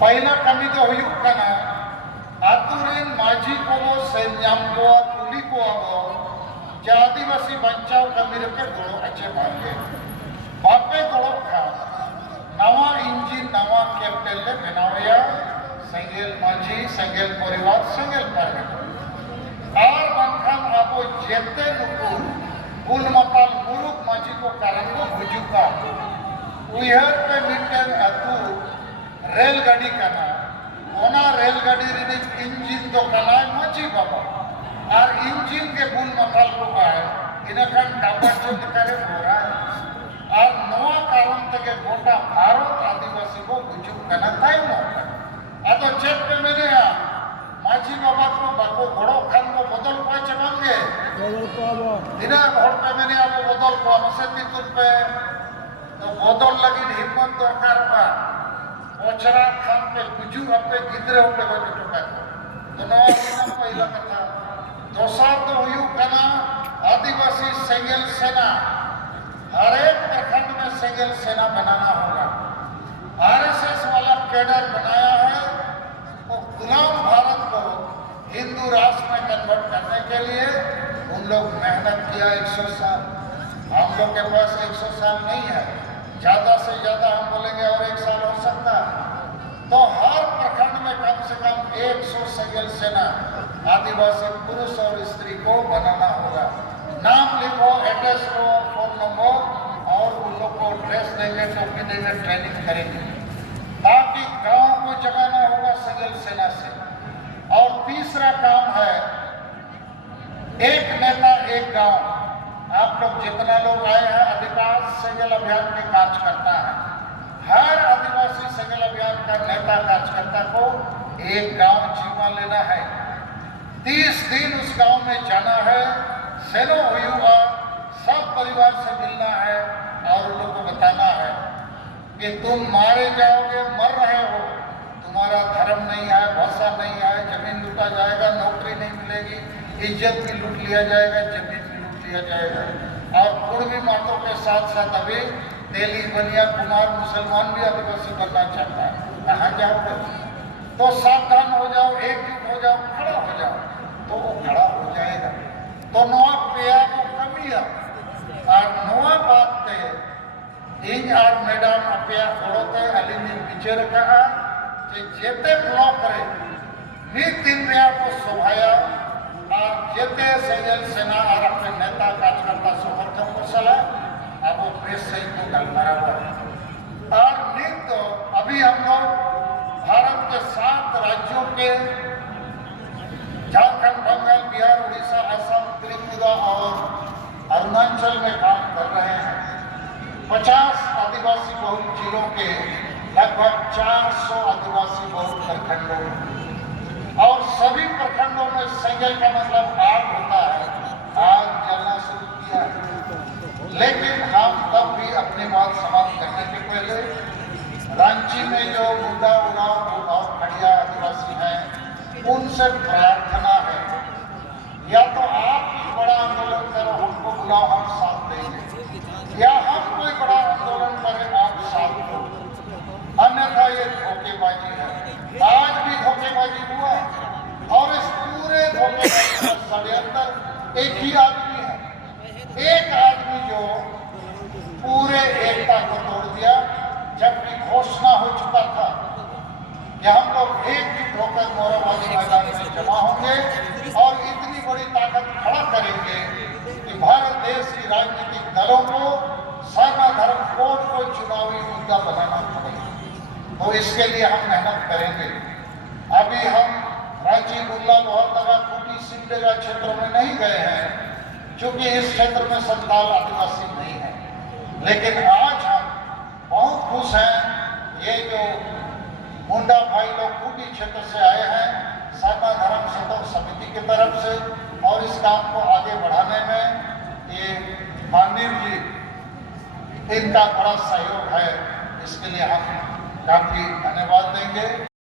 पहला कमी तो हुयुग कना आतुरेन माझी को से ᱧᱟᱢ कोआ कुली को आगो जे आदिवासी बचाव कमी रखे गोड़ो अच्छे भागे बापे गोड़ो खा नवा इंजिन नवा कैप्टन ले बनावया संगेल माझी संगेल परिवार संगेल पागे और बंखान आपो जेते नुकु गुल मताल मुरुक माझी को कारण को भुजुका उयहर पे मिटन अतु रेलगाड़ी कना ओना रेलगाड़ी रे इंजिन तो कना माझी बाबा और इंजिन के गुल मताल को आए इनखान डाबर जो करे बोरा और नवा कारण तक गोटा भारत आदिवासी को भुजुक कना ताई न अतो चेक पे मैंने माझी बाबा को बाको घोड़ो खान को बदल पाए चबांगे दिना घोड़ पे मैंने आपको बदल को हमसे तीतुर पे तो बदल लगी हिम्मत दरकार बा ओचरा खान पे गुजू अपे गिदरे होके बजे टोका तो नवा दिना पहला कथा दोसर तो हुयु कना आदिवासी सेंगेल सेना हर एक प्रखंड में सेंगेल सेना बनाना होगा आरएसएस वाला कैडर बनाया है वो गुलाम भारत को हिंदू राष्ट्र में कन्वर्ट करने के लिए उन लोग मेहनत किया 100 साल हम लोग के पास 100 साल नहीं है ज्यादा से ज्यादा हम बोलेंगे और 1 साल हो सकता तो हर प्रखंड में कम से कम 100 सेंगेल सेना आदिवासी पुरुष और स्त्री को बनाना होगा नाम लिखो एड्रेस लो फोन नंबर और उन लोग को ड्रेस देंगे टोपी देंगे ट्रेनिंग करेंगे ताकि गांव को जगाना होगा सेंगेल सेना से और तीसरा काम है एक नेता एक गांव आप लोग जितना लोग आए हैं अधिकांश सेंगेल अभियान के कार्यकर्ता है हर आदिवासी सेंगेल अभियान का नेता कार्यकर्ता को एक गांव जीवा लेना है 30 दिन उस गांव में जाना है सेनो हुआ सब परिवार से मिलना है और उन लोगों को बताना है कि तुम मारे जाओगे मर रहे हो तुम्हारा धर्म नहीं है भाषा नहीं है जमीन लूटा जाएगा नौकरी नहीं मिलेगी इज्जत भी लूट लिया जाएगा जमीन भी लूट लिया जाएगा और कुर्मी मातों के साथ साथ अभी तेली बनिया कुमार मुसलमान भी आदिवासी बनना चाहता है कहाँ जाओगे तो सावधान हो जाओ एकजुट हो जाओ खड़ा हो जाओ तो वो खड़ा हो जाएगा तो नवा पेया को कमिया और नवा बात ते इन और मैडम अपिया गोड़ोते अलिनी बिचेर कहा कि जेते ब्लॉक करे मीत दिन में आपको सोभाया और जेते सेंगेल सेना और अपने नेता कार्यकर्ता समर्थन को सलाह अब वो प्रेस से को कल बराबर और नहीं तो अभी हम लोग भारत के 7 राज्यों के झारखंड बंगाल बिहार उड़ीसा असम त्रिपुरा और अरुणाचल में काम कर रहे हैं 50 आदिवासी बहुल जिलों के लगभग 400 आदिवासी बहुल प्रखंडों में और सभी प्रखंडों में सेंगेल का मतलब आग होता है आग जलना शुरू किया है लेकिन हम तब भी अपनी बात समाप्त करने के पहले रांची में जो मुद्दा उड़ाव और खड़िया आदिवासी हैं उनसे प्रार्थना है या तो आप बड़ा आंदोलन करो हमको बुलाओ हम साथ देंगे या हम कोई बड़ा आंदोलन करें आप साथ दो अन्यथा ये धोखेबाजी है आज भी धोखेबाजी हुआ और इस पूरे धोखेबाजी का षड्यंत्र एक ही आदमी है एक आदमी जो पूरे एकता को तोड़ दिया जबकि घोषणा हो चुका था कि हम लोग एकजुट होकर मोरवाली मैदान में जमा होंगे और इतनी बड़ी ताकत खड़ा करेंगे कि भारत देश की राजनीतिक दलों को सर्वधर्म कोड को चुनावी मुद्दा बनाना पड़ेगा तो इसके लिए हम मेहनत करेंगे अभी हम रांची बुर्ला लोहरदगा खूंटी सिमडेगा क्षेत्रों में नहीं गए हैं क्योंकि इस क्षेत्र में संताल आदिवासी नहीं है लेकिन आज हम बहुत खुश हैं ये जो मुंडा भाई लोग खूंटी क्षेत्र से आए हैं सर्व धर्म संतोष समिति की तरफ से और इस काम को आगे बढ़ाने में ये माननीय जी इनका बड़ा सहयोग है इसके लिए हम काफी धन्यवाद देंगे।